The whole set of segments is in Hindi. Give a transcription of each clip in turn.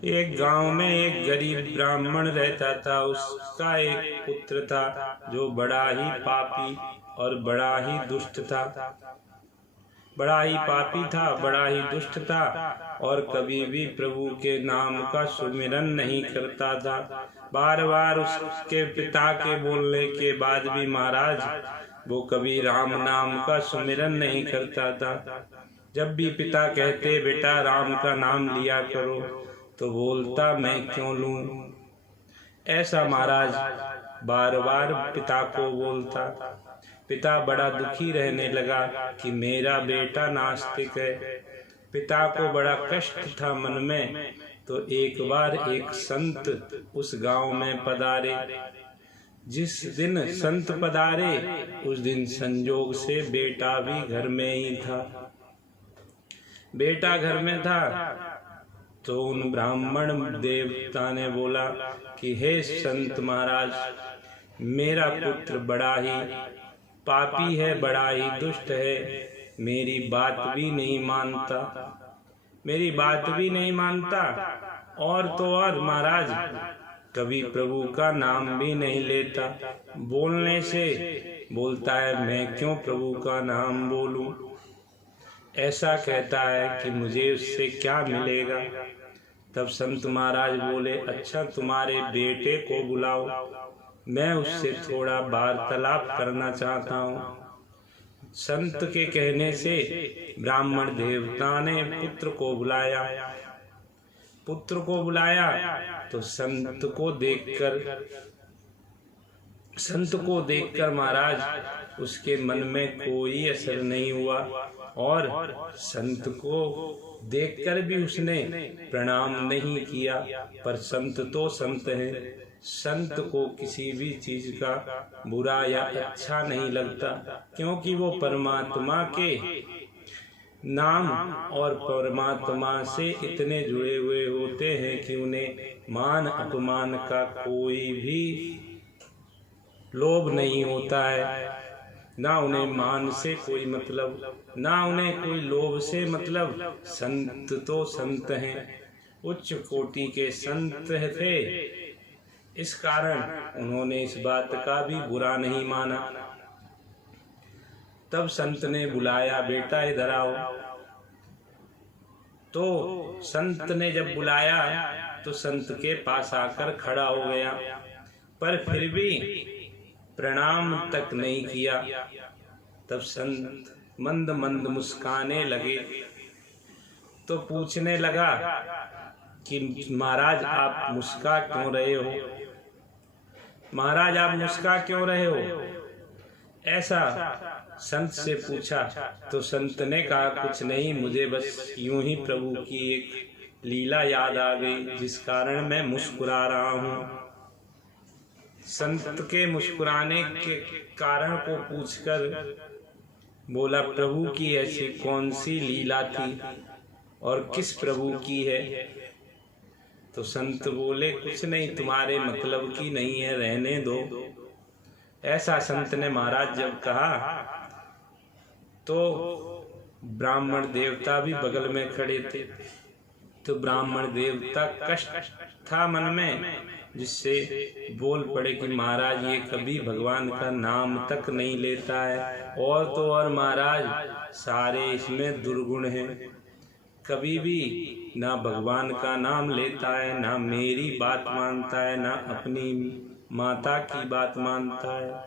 एक गांव में एक गरीब ब्राह्मण रहता था। उसका एक पुत्र था जो बड़ा ही पापी और बड़ा ही दुष्ट था। बड़ा ही पापी था, बड़ा ही दुष्ट था और कभी भी प्रभु के नाम का सुमिरन नहीं करता था। बार बार उसके पिता के बोलने के बाद भी महाराज वो कभी राम नाम का सुमिरन नहीं करता था। जब भी पिता कहते बेटा राम का नाम लिया करो तो बोलता मैं क्यों लूं। ऐसा महाराज बार बार पिता को बोलता। पिता बड़ा दुखी रहने लगा कि मेरा बेटा नास्तिक है। पिता को बड़ा कष्ट था मन में। तो एक बार एक संत उस गांव में पधारे। जिस दिन संत पधारे उस दिन संजोग से बेटा भी घर में ही था। बेटा घर में था तो उन ब्राह्मण देवता ने बोला कि हे संत महाराज, मेरा पुत्र बड़ा ही पापी है, बड़ा ही दुष्ट है, मेरी बात भी नहीं मानता, मेरी बात भी नहीं मानता। और तो और महाराज कभी प्रभु का नाम भी नहीं लेता। बोलने से बोलता है मैं क्यों प्रभु का नाम बोलूं। ऐसा कहता है कि मुझे उससे क्या मिलेगा। तब संत महाराज बोले अच्छा तुम्हारे बेटे को बुलाओ, मैं उससे थोड़ा वार्तालाप करना चाहता हूँ। संत के कहने से ब्राह्मण देवता ने पुत्र को बुलाया। पुत्र को बुलाया तो संत को देखकर महाराज उसके मन में कोई असर नहीं हुआ और संत को देखकर भी उसने प्रणाम नहीं किया। पर संत तो संत है, संत को किसी भी चीज का बुरा या अच्छा नहीं लगता, क्योंकि वो परमात्मा के नाम और परमात्मा से इतने जुड़े हुए होते हैं कि उन्हें मान अपमान का कोई भी लोभ नहीं होता है। ना उन्हें मान से कोई मतलब, ना उन्हें कोई लोभ से मतलब। संत तो संत हैं, उच्च कोटि के संत थे। इस कारण उन्होंने इस बात का भी बुरा नहीं माना। तब संत ने बुलाया बेटा इधर आओ। तो संत ने जब बुलाया तो संत के पास आकर खड़ा हो गया, पर फिर भी प्रणाम तक नहीं किया। तब संत मंद मंद मुस्काने लगे तो पूछने लगा कि महाराज आप मुस्का क्यों रहे हो, महाराज आप मुस्का क्यों रहे हो। ऐसा संत से पूछा तो संत ने कहा कुछ नहीं, मुझे बस यूं ही प्रभु की एक लीला याद आ गई जिस कारण मैं मुस्कुरा रहा हूँ। संत के मुस्कुराने के कारण को पूछकर बोला प्रभु की ऐसी कौन सी लीला थी और किस प्रभु की है। तो संत बोले कुछ नहीं, तुम्हारे मतलब की नहीं है, रहने दो। ऐसा संत ने महाराज जब कहा तो ब्राह्मण देवता भी बगल में खड़े थे। तो ब्राह्मण देवता कष्ट था मन में, जिससे बोल पड़े कि महाराज ये कभी भगवान का नाम तक नहीं लेता है, और तो और महाराज सारे इसमें दुर्गुण हैं। कभी भी ना भगवान का नाम लेता है, ना मेरी बात मानता है, ना अपनी माता की बात मानता है।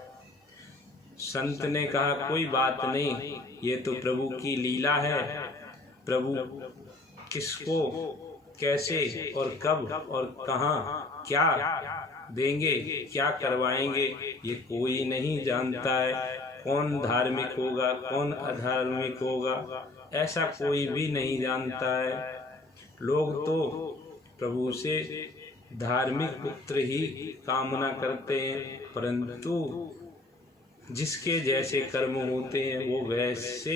संत ने कहा कोई बात नहीं, ये तो प्रभु की लीला है। प्रभु किसको कैसे और कब और कहाँ क्या देंगे, क्या करवाएंगे, ये कोई नहीं जानता है। कौन धार्मिक होगा, कौन अधार्मिक होगा, ऐसा कोई भी नहीं जानता है। लोग तो प्रभु से धार्मिक पुत्र ही कामना करते हैं, परंतु जिसके जैसे कर्म होते हैं वो वैसे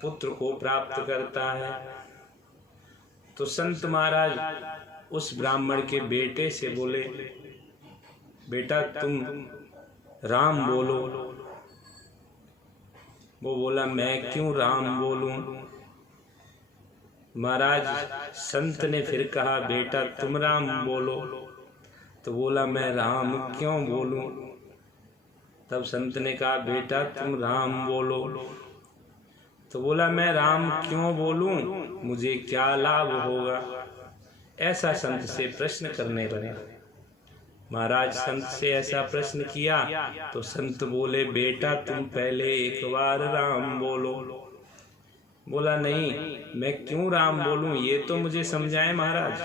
पुत्र को प्राप्त करता है। तो संत महाराज उस ब्राह्मण के बेटे से बोले बेटा तुम राम बोलो। वो बोला मैं क्यों राम बोलूं। महाराज संत ने फिर कहा, बेटा तुम राम बोलो। तो बोला, मैं राम क्यों बोलूं? तब संत ने कहा, बेटा तुम राम बोलो। तो बोला, मैं राम क्यों बोलूं, मुझे क्या लाभ होगा? ऐसा संत से प्रश्न करने लगा। महाराज संत से ऐसा प्रश्न किया तो संत बोले, बेटा तुम पहले एक बार राम बोलो। बोला, नहीं, मैं क्यों राम बोलूं, ये तो मुझे समझाएं महाराज।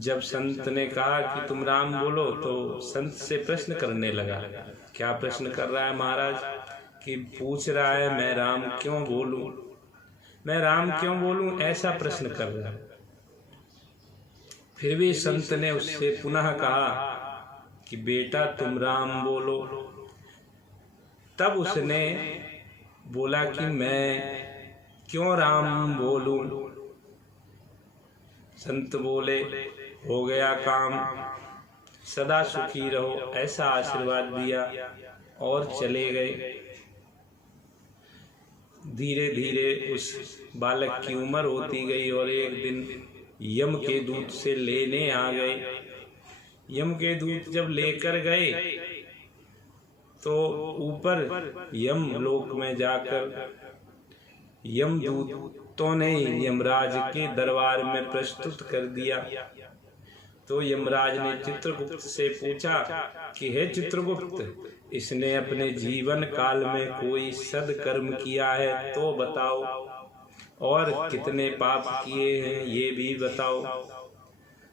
जब संत ने कहा कि तुम राम बोलो तो संत से प्रश्न करने लगा। क्या प्रश्न कर रहा है महाराज? कि पूछ रहा है, मैं राम क्यों बोलूं, मैं राम क्यों बोलूं, ऐसा प्रश्न कर रहा है। फिर भी संत ने उससे पुनः कहा कि बेटा तुम राम बोलो। तब उसने बोला कि मैं क्यों राम बोलूं? संत बोले, हो गया काम, सदा सुखी रहो, ऐसा आशीर्वाद दिया और चले गए। धीरे धीरे उस बालक की उम्र होती गई और एक दिन यम के दूत से लेने आ गए। यम के दूत जब लेकर गए तो ऊपर यम लोक में जाकर यमदूतों ने यमराज के दरबार में प्रस्तुत कर दिया। तो यमराज ने चित्रगुप्त से पूछा कि हे चित्रगुप्त, इसने अपने जीवन काल में कोई सदकर्म किया है तो बताओ, और कितने पाप किए हैं ये भी बताओ।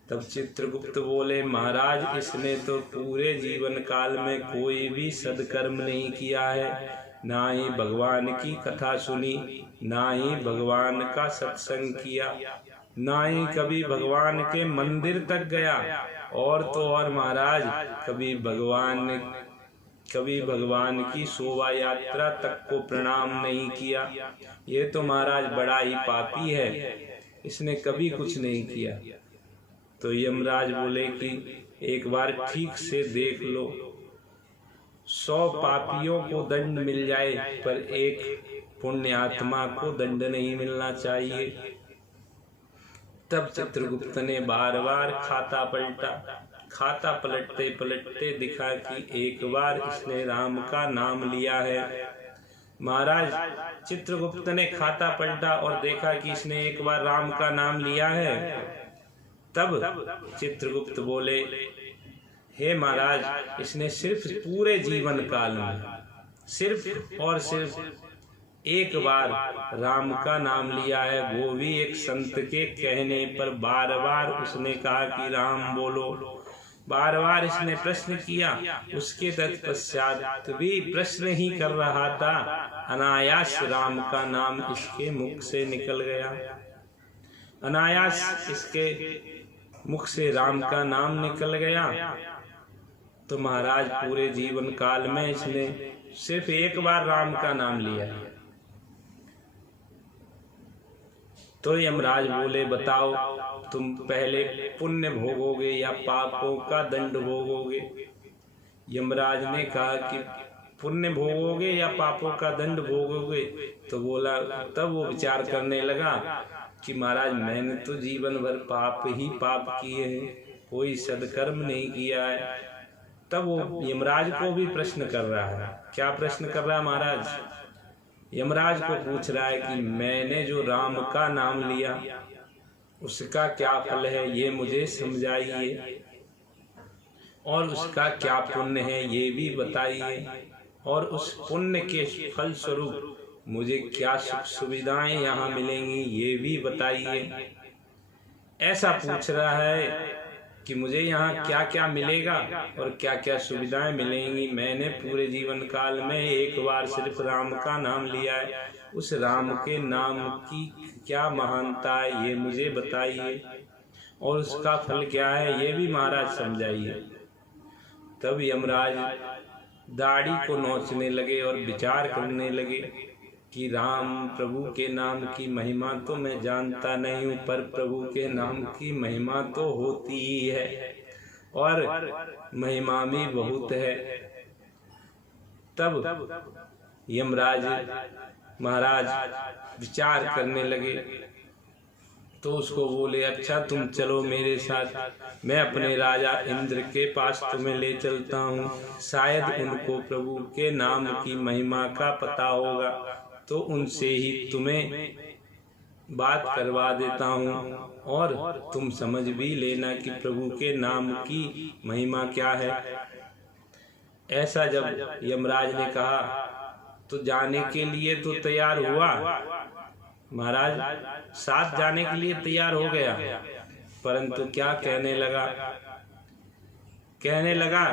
तब चित्रगुप्त बोले, महाराज इसने तो पूरे जीवन काल में कोई भी सदकर्म नहीं किया है, ना ही भगवान की कथा सुनी, ना ही भगवान का सत्संग किया, ना ही कभी भगवान के मंदिर तक गया, और तो और महाराज कभी भगवान की शोभा यात्रा तक को प्रणाम नहीं किया। ये तो महाराज बड़ा ही पापी है, इसने कभी कुछ नहीं किया। तो यमराज बोले कि एक बार ठीक से देख लो, 100 पापियों को दंड मिल जाए पर एक पुण्य आत्मा को दंड नहीं मिलना चाहिए। तब चित्रगुप्त ने बार बार खाता पलटा। खाता पलटते पलटते दिखा कि एक बार इसने राम का नाम लिया है। महाराज चित्रगुप्त ने खाता पलटा और देखा कि इसने एक बार राम का नाम लिया है। तब चित्रगुप्त बोले, हे महाराज, इसने सिर्फ पूरे जीवन काल में सिर्फ और सिर्फ एक बार राम का नाम लिया है, वो भी एक संत के कहने पर। बार बार उसने कहा कि राम बोलो, बार बार इसने प्रश्न किया। उसके तत्पश्चात भी प्रश्न ही कर रहा था, अनायास राम का नाम इसके मुख से निकल गया। अनायास इसके मुख से राम का नाम निकल गया। तो महाराज पूरे जीवन काल में इसने सिर्फ एक बार राम का नाम लिया। तो यमराज बोले, बताओ तुम पहले पुण्य भोगोगे या पापों का दंड भोगोगे? यमराज ने कहा कि पुण्य भोगोगे या पापों का दंड भोगोगे? तो बोला, तब वो विचार करने लगा कि महाराज मैंने तो जीवन भर पाप ही पाप किए हैं, कोई सदकर्म नहीं किया है। तब वो यमराज को भी प्रश्न कर रहा है। क्या प्रश्न कर रहा है महाराज? यमराज को पूछ रहा है कि मैंने जो राम का नाम लिया उसका क्या फल है, ये मुझे समझाइए, और उसका क्या पुण्य है ये भी बताइए, और उस पुण्य के फल स्वरूप मुझे क्या सुख सुविधाएं यहाँ मिलेंगी ये भी बताइए। ऐसा पूछ रहा है कि मुझे यहाँ क्या क्या मिलेगा और क्या क्या सुविधाएं मिलेंगी। मैंने पूरे जीवन काल में एक बार सिर्फ राम का नाम लिया है, उस राम के नाम की क्या महानता है ये मुझे बताइए, और उसका फल क्या है ये भी महाराज समझाइए। तब यमराज दाढ़ी को नोचने लगे और विचार करने लगे कि राम प्रभु के नाम की महिमा तो मैं जानता नहीं हूँ, पर प्रभु के नाम की महिमा तो होती ही है, और महिमा भी बहुत है। तब यमराज महाराज विचार करने लगे तो उसको बोले, अच्छा तुम चलो मेरे साथ, मैं अपने राजा इंद्र के पास तुम्हें ले चलता हूँ, शायद उनको प्रभु के नाम की महिमा का पता होगा, तो उनसे ही तुम्हें बात करवा देता हूँ और तुम समझ भी लेना कि प्रभु के नाम की महिमा क्या है। ऐसा जब यमराज ने कहा तो जाने के लिए तो तैयार हुआ, महाराज साथ जाने के लिए तैयार हो गया, परंतु क्या कहने लगा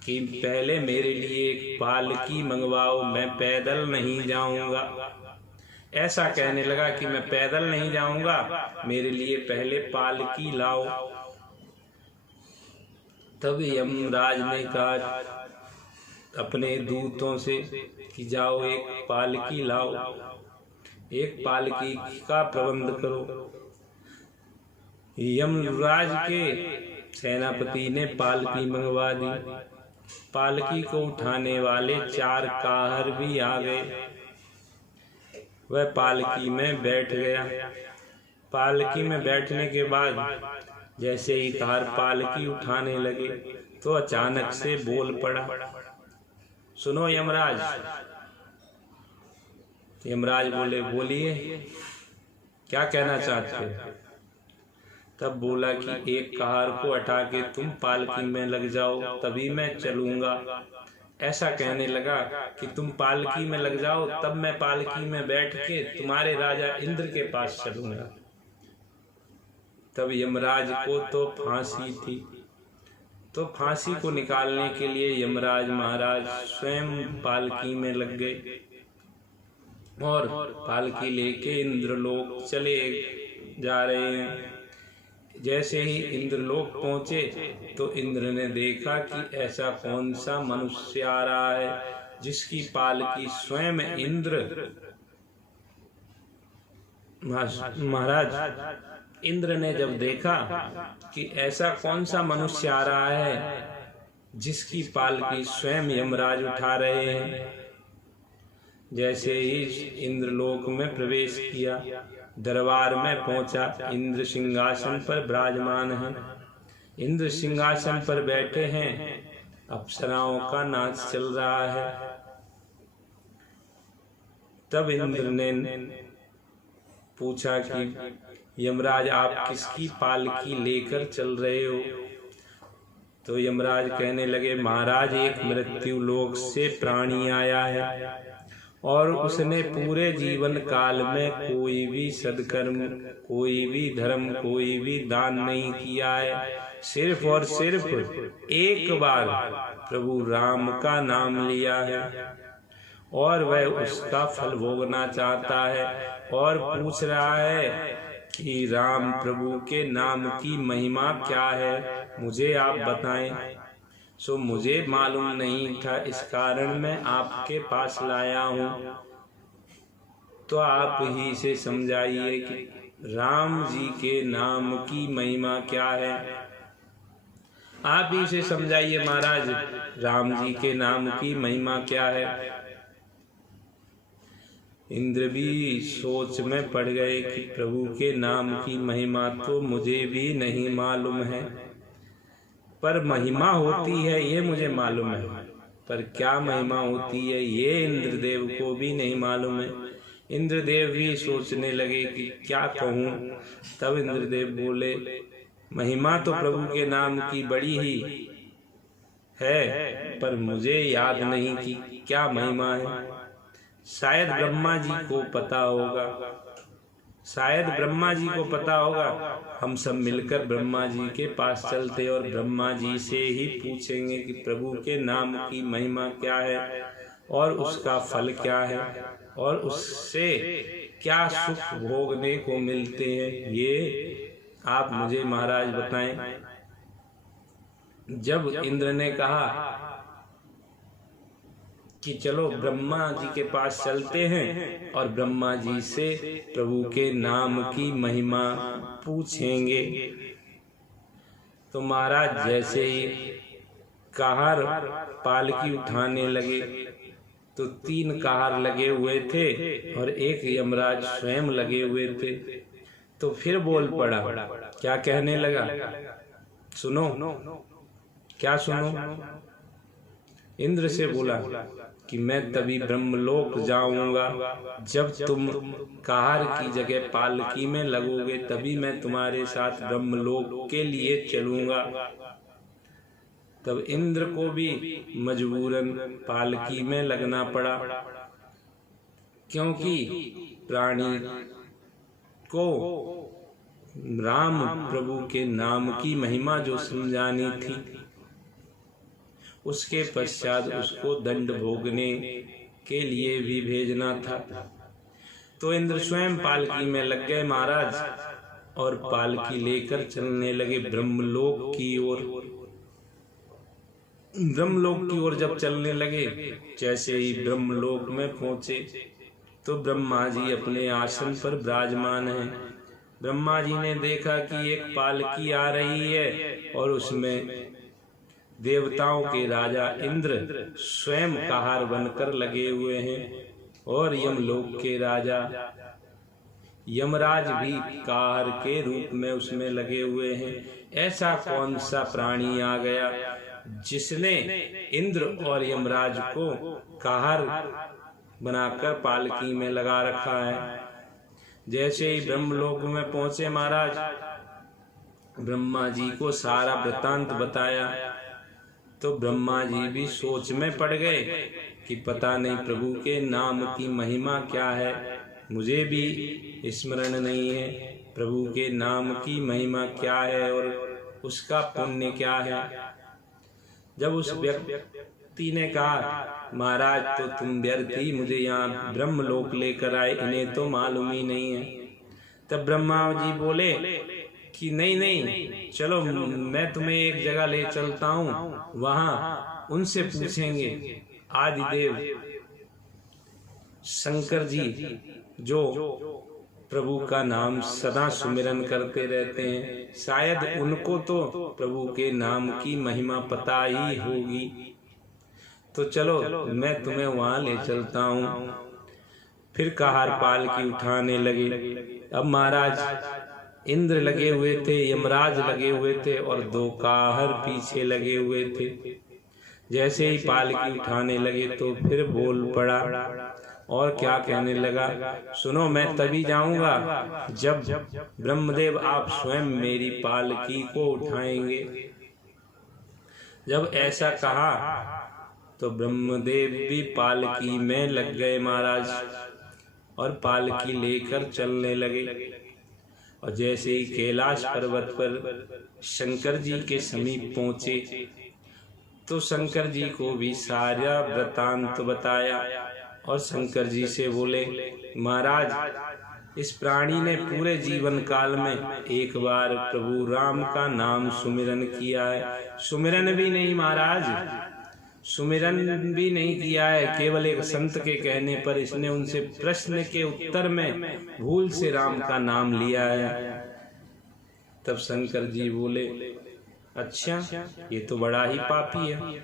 कि पहले मेरे लिए एक पालकी मंगवाओ, मैं पैदल नहीं जाऊंगा। ऐसा कहने लगा कि मैं पैदल नहीं जाऊंगा, मेरे लिए पहले पालकी लाओ। तब यमराज ने कहा अपने दूतों से कि जाओ एक पालकी लाओ, एक पालकी का प्रबंध करो। यमराज के सेनापति ने पालकी मंगवा दी। पालकी को उठाने वाले 4 काहर भी आ गए। वह पालकी में बैठ गया। पालकी में बैठने के बाद जैसे ही काहर पालकी उठाने लगे तो अचानक से बोल पड़ा, सुनो यमराज। यमराज बोले, बोलिए क्या कहना चाहते हो। तब बोला कि एक काहर को हटा के तुम पालकी में लग जाओ, तभी मैं चलूंगा। ऐसा कहने लगा कि तुम पालकी में लग जाओ, तब मैं पालकी में बैठ के तुम्हारे राजा इंद्र के पास चलूंगा। तब यमराज को तो फांसी थी, तो फांसी को निकालने के लिए यमराज महाराज स्वयं पालकी में लग गए और पालकी लेके इंद्रलोक चले जा रहे हैं। जैसे ही इंद्रलोक पहुंचे तो इंद्र ने देखा कि ऐसा कौन सा मनुष्य आ रहा है जिसकी पालकी स्वयं इंद्र। महाराज इंद्र ने जब देखा कि ऐसा कौन सा मनुष्य आ रहा है जिसकी पालकी स्वयं यमराज उठा रहे हैं, जैसे ही इंद्रलोक में प्रवेश किया, दरबार में पहुंचा, इंद्र सिंहासन पर विराजमान है। इंद्र सिंहासन पर बैठे हैं, अप्सराओं का नाच चल रहा है। तब इंद्र ने पूछा कि यमराज आप किसकी पालकी लेकर चल रहे हो। तो यमराज कहने लगे, महाराज एक मृत्यु लोक से प्राणी आया है और उसने पूरे जीवन काल में कोई भी सदकर्म, कोई भी धर्म, कोई भी दान नहीं किया है। सिर्फ और सिर्फ एक बार प्रभु राम का नाम लिया है और वह उसका फल भोगना चाहता है और पूछ रहा है कि राम प्रभु के नाम की महिमा क्या है, मुझे आप बताएं। सो मुझे मालूम नहीं था, इस कारण मैं आपके पास लाया हूँ। तो आप ही से समझाइए कि राम जी के नाम की महिमा क्या है। आप ही से समझाइए महाराज, राम जी के नाम की महिमा क्या है। इंद्र भी सोच में पड़ गए कि प्रभु के नाम की महिमा तो मुझे भी नहीं मालूम है, पर महिमा होती है ये मुझे मालूम है, पर क्या महिमा होती है ये इंद्रदेव को भी नहीं मालूम है। इंद्रदेव भी सोचने लगे कि क्या कहूँ। तब इंद्रदेव बोले, महिमा तो प्रभु के नाम की बड़ी ही है, पर मुझे याद नहीं कि क्या महिमा है। शायद ब्रह्मा जी को पता होगा, शायद ब्रह्मा जी को पता होगा। हम सब मिलकर ब्रह्मा जी के पास चलते और ब्रह्मा जी से ही पूछेंगे कि प्रभु के नाम की महिमा क्या है और उसका फल क्या है और उससे क्या सुख भोगने को मिलते हैं, ये आप मुझे महाराज बताएं। जब इंद्र ने कहा कि चलो ब्रह्मा जी के पास चलते हैं और ब्रह्मा जी से प्रभु के नाम की महिमा पूछेंगे, तो महाराज जैसे ही काहर पालकी उठाने लगे तो 3 कहार लगे हुए थे और एक यमराज स्वयं लगे हुए थे। तो फिर बोल पड़ा, क्या कहने लगा, सुनो, क्या सुनो? इंद्र से बोला कि मैं तभी ब्रह्मलोक जाऊंगा जब तुम कहार की जगह पालकी में लगोगे, तभी मैं तुम्हारे साथ ब्रह्मलोक के लिए चलूंगा। तब इंद्र को भी मजबूरन पालकी में लगना पड़ा, क्योंकि प्राणी को राम प्रभु के नाम की महिमा जो समझानी थी, उसके पश्चात उसको दंड भोगने के लिए भी भेजना था। तो इंद्र स्वयं पालकी में लग गए महाराज, और पालकी लेकर चलने लगे ब्रह्मलोक की ओर। ब्रह्मलोक की ओर जब चलने लगे, जैसे ही ब्रह्मलोक में पहुंचे तो ब्रह्मा जी अपने आसन पर विराजमान हैं। ब्रह्मा जी ने देखा कि एक पालकी आ रही है और उसमें देवताओं के राजा इंद्र स्वयं कहार बनकर लगे हुए हैं, और यमलोक के राजा यमराज भी कहार के रूप में उसमें लगे हुए हैं। ऐसा कौन सा प्राणी आ गया जिसने इंद्र और यमराज को कहार बनाकर पालकी में लगा रखा है? जैसे ही ब्रह्मलोक में पहुंचे महाराज, ब्रह्मा जी को सारा वृतांत बताया तो ब्रह्मा जी भी सोच में पड़ गए कि पता नहीं प्रभु के नाम की महिमा क्या है, मुझे भी स्मरण नहीं है प्रभु के नाम की महिमा क्या है और उसका पुण्य क्या है। जब उस व्यक्ति ने कहा, महाराज तो तुम व्यर्थी मुझे यहाँ ब्रह्मलोक लेकर आए, इन्हें तो मालूम ही नहीं है। तब ब्रह्मा जी बोले कि नहीं नहीं, चलो मैं तुम्हें एक जगह ले चलता हूँ, वहां उनसे पूछेंगे। आदिदेव शंकर जी जो प्रभु का नाम सदा सुमिरन करते रहते हैं, शायद उनको तो प्रभु के नाम की महिमा पता ही होगी। तो चलो मैं तुम्हें वहां ले चलता हूँ। फिर कहार पालकी उठाने लगे। अब महाराज इंद्र लगे हुए थे, यमराज लगे हुए थे और 2 कहार पीछे लगे हुए थे। जैसे ही पालकी उठाने लगे तो फिर बोल पड़ा और क्या कहने लगा, सुनो, मैं तभी जाऊंगा जब ब्रह्मदेव आप स्वयं मेरी पालकी को उठाएंगे। जब ऐसा कहा तो ब्रह्मदेव भी पालकी में लग गए महाराज, और पालकी लेकर चलने लगे। और जैसे ही कैलाश पर्वत पर शंकर जी के समीप पहुंचे तो शंकर जी को भी सारा वृतांत बताया, और शंकर जी से बोले, महाराज इस प्राणी ने पूरे जीवन काल में एक बार प्रभु राम का नाम सुमिरन किया है। सुमिरन भी नहीं महाराज, सुमिरन भी नहीं किया है, केवल एक संत के कहने पर इसने उनसे प्रश्न के उत्तर में भूल से राम का नाम लिया है। तब शंकर जी बोले, अच्छा ये तो बड़ा ही पापी है।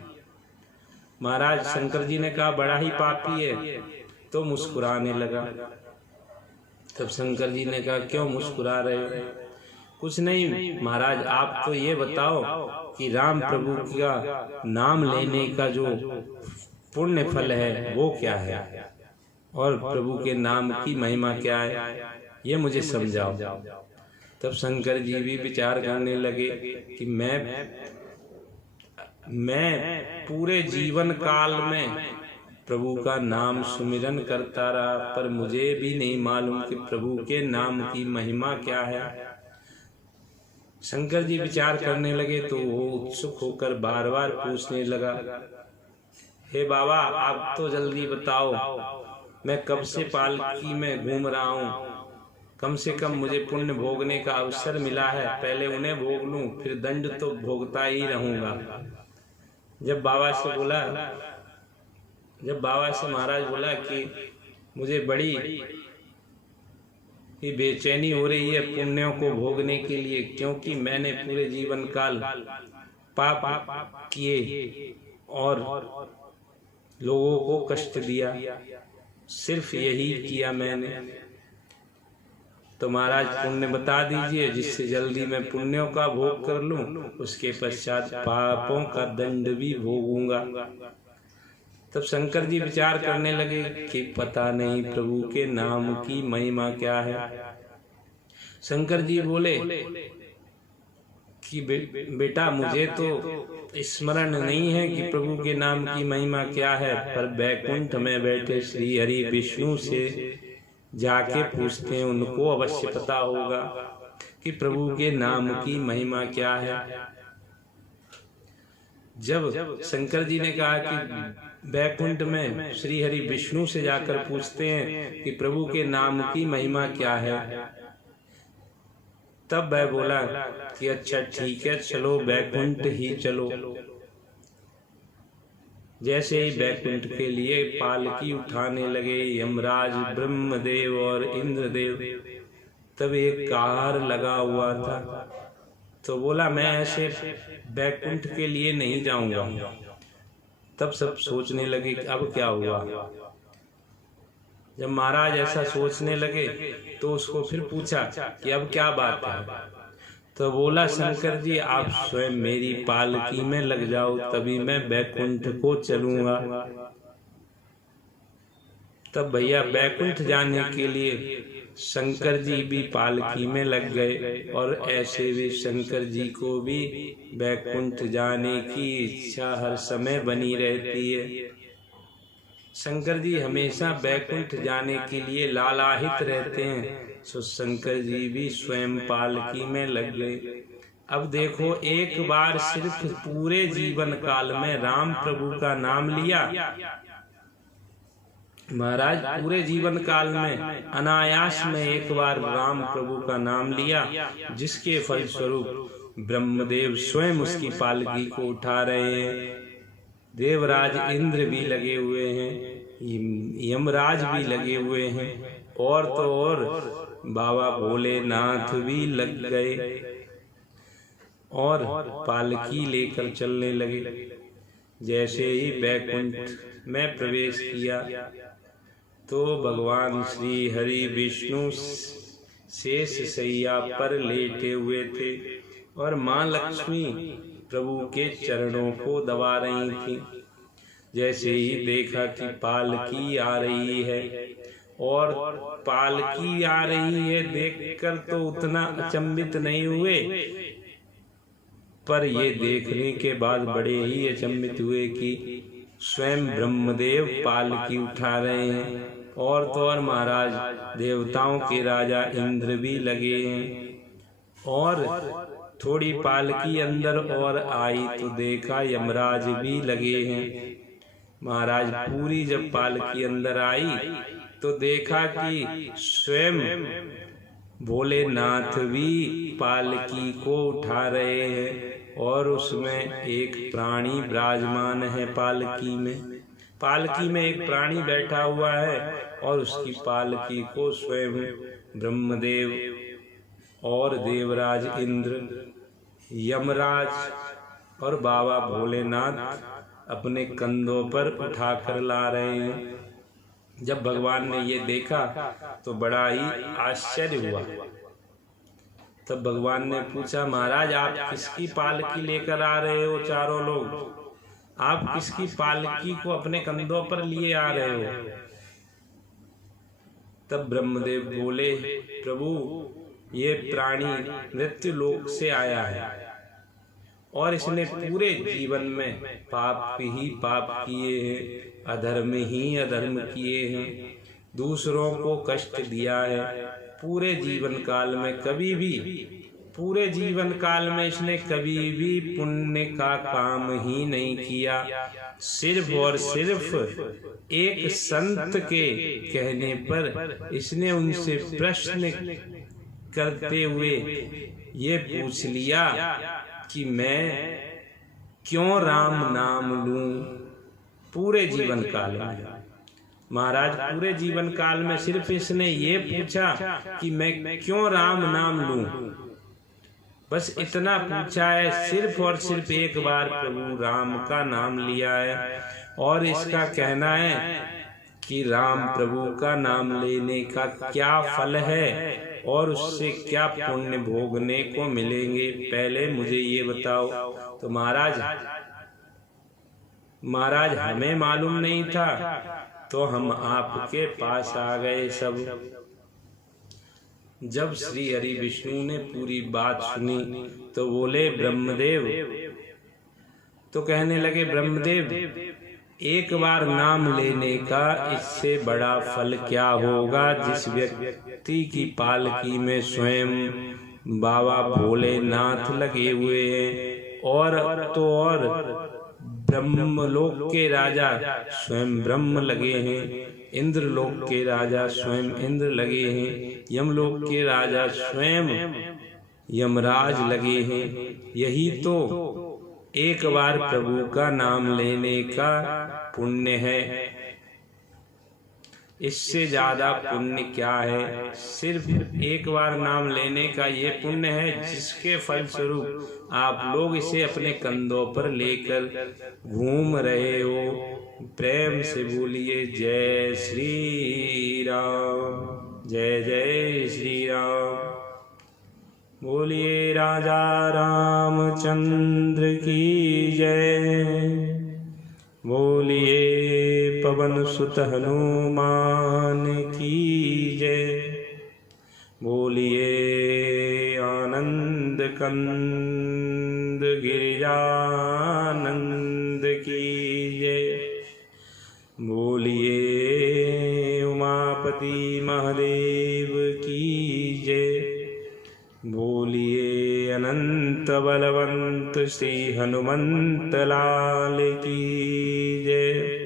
महाराज शंकर जी ने कहा बड़ा ही पापी है, तो मुस्कुराने लगा। तब शंकर जी ने कहा क्यों मुस्कुरा रहे हो? कुछ नहीं महाराज, आप तो ये बताओ कि राम प्रभु का नाम लेने का जो पुण्य फल है वो क्या है, और प्रभु के नाम की महिमा क्या है, ये मुझे समझाओ। तब शंकर जी भी विचार करने लगे कि मैं पूरे जीवन काल में प्रभु का नाम सुमिरन करता रहा, पर मुझे भी नहीं मालूम कि प्रभु के नाम की महिमा क्या है। शंकर जी विचार करने लगे तो वो उत्सुक होकर बार बार पूछने लगा, हे बाबा आप तो जल्दी बताओ, मैं कब से पालकी में घूम रहा हूँ, कम से कम मुझे पुण्य भोगने का अवसर मिला है, पहले उन्हें भोग लूं, फिर दंड तो भोगता ही रहूंगा। जब बाबा से महाराज बोला कि मुझे बड़ी ही बेचैनी हो रही है पुण्यों को भोगने के लिए, क्योंकि मैंने पूरे जीवन काल पाप किए और लोगों को कष्ट दिया, सिर्फ यही किया मैंने। तो महाराज पुण्य बता दीजिए जिससे जल्दी मैं पुण्यों का भोग कर लूं, उसके पश्चात पापों का दंड भी भोगूंगा। तब शंकर जी विचार करने लगे कि पता नहीं प्रभु के नाम की महिमा क्या है। शंकर जी बोले कि बेटा मुझे तो स्मरण नहीं है कि प्रभु के नाम की महिमा क्या है, पर बैकुंठ में बैठे श्री हरि विष्णु से जाके पूछते हैं, उनको अवश्य पता होगा कि प्रभु के नाम की महिमा क्या है। जब शंकर जी ने कहा कि बैकुंठ में श्री हरि विष्णु से जाकर पूछते हैं कि प्रभु के नाम की महिमा क्या है, तब वह बोला कि अच्छा ठीक है, चलो बैकुंठ ही चलो। जैसे ही बैकुंठ के लिए पालकी उठाने लगे यमराज, ब्रह्मदेव और इंद्रदेव, तब एक कार लगा हुआ था। तो बोला मैं ऐसे बैकुंठ के लिए नहीं जाऊंगा। तब सब सोचने लगे कि अब क्या हुआ। जब महाराज ऐसा सोचने लगे तो उसको फिर पूछा कि अब क्या बात है। तो बोला शंकर जी आप स्वयं मेरी पालकी में लग जाओ, तभी मैं बैकुंठ को चलूंगा। तब भैया बैकुंठ जाने के लिए शंकर जी भी पालकी में लग गए, और ऐसे भी शंकर जी को भी बैकुंठ जाने की इच्छा हर समय बनी रहती है। शंकर जी हमेशा बैकुंठ जाने के लिए लालायित रहते हैं, सो शंकर जी भी स्वयं पालकी में लग गए। अब देखो एक बार सिर्फ पूरे जीवन काल में राम प्रभु का नाम लिया, महाराज पूरे जीवन काल में अनायास में एक बार राम प्रभु का नाम लिया, जिसके फलस्वरूप ब्रह्मदेव स्वयं उसकी पालकी को उठा रहे हैं, देवराज इंद्र भी लगे हुए हैं, यमराज भी लगे हुए हैं, और तो और बाबा भोलेनाथ भी लग गए और पालकी लेकर चलने लगे। जैसे ही बैकुंठ में प्रवेश किया तो भगवान श्री हरि विष्णु शेष शैया पर लेटे हुए थे, और माँ लक्ष्मी प्रभु के चरणों को दबा रही थी। जैसे ही देखा कि पालकी आ रही है, और पालकी आ रही है देखकर तो उतना अचंभित नहीं हुए, पर ये देखने के बाद बड़े ही अचंभित हुए कि स्वयं ब्रह्मदेव पालकी उठा रहे हैं, और तो और महाराज देवताओं के राजा इंद्र भी लगे हैं। और थोड़ी पालकी अंदर और आई तो देखा यमराज भी लगे हैं। महाराज पूरी जब पालकी अंदर आई तो देखा कि स्वयं भोलेनाथ भी पालकी को उठा रहे हैं, और उसमें एक प्राणी विराजमान है पालकी में। पालकी में एक प्राणी बैठा हुआ है, और उसकी पालकी को स्वयं ब्रह्मदेव और देवराज इंद्र, यमराज और बाबा भोलेनाथ अपने कंधों पर उठा कर ला रहे हैं। जब भगवान ने ये देखा तो बड़ा ही आश्चर्य हुआ। तब भगवान ने पूछा महाराज आप किसकी पालकी लेकर आ रहे हो, चारों लोग आप किसकी पालकी को अपने कंधों पर लिए आ रहे हो। तब ब्रह्मदेव बोले प्रभु ये प्राणी मृत्यु लोक से आया है, और इसने पूरे जीवन में पाप ही पाप किए हैं, अधर्म ही अधर्म किए हैं, दूसरों को कष्ट दिया है। पूरे जीवन काल में कभी भी, पूरे जीवन काल में इसने कभी भी पुण्य का काम ही नहीं किया। सिर्फ और सिर्फ एक संत के कहने पर इसने उनसे प्रश्न करते हुए ये पूछ लिया कि मैं क्यों राम नाम लूं। पूरे जीवन काल में महाराज, पूरे जीवन काल में सिर्फ इसने ये पूछा कि मैं क्यों राम नाम लूं, बस इतना पूछा है। सिर्फ और सिर्फ एक बार प्रभु राम का नाम लिया है, और इसका कहना है कि राम प्रभु का नाम लेने का क्या फल है और उससे क्या पुण्य भोगने को मिलेंगे, पहले मुझे ये बताओ। तो महाराज हमें मालूम नहीं था, तो हम आपके पास आ गए सब। जब श्री हरि विष्णु ने पूरी बात सुनी तो बोले ब्रह्मदेव, तो कहने लगे ब्रह्मदेव, एक बार नाम लेने का इससे बड़ा फल क्या होगा। जिस व्यक्ति की पालकी में स्वयं बाबा भोलेनाथ लगे हुए हैं, और तो और ब्रह्मलोक के राजा स्वयं ब्रह्म लगे हैं, इंद्रलोक के राजा स्वयं इंद्र लगे हैं, यमलोक के राजा स्वयं यमराज लगे हैं। यही तो एक बार प्रभु का नाम लेने का पुण्य है। इससे ज्यादा पुण्य क्या है। सिर्फ एक बार नाम लेने का ये पुण्य है, जिसके फलस्वरूप आप लोग इसे अपने कंधों पर लेकर घूम रहे हो। प्रेम से बोलिए जय श्री राम, जय जय श्री राम। बोलिए राजा रामचंद्र की जय। बोलिए पवन सुत हनुमान की जय। बोलिए आनंद कंद गिरिजानंद की जय। बोलिए उमापति महादेव की जय। बोलिए अनंत बलवंत श्री हनुमंत लाल की जय।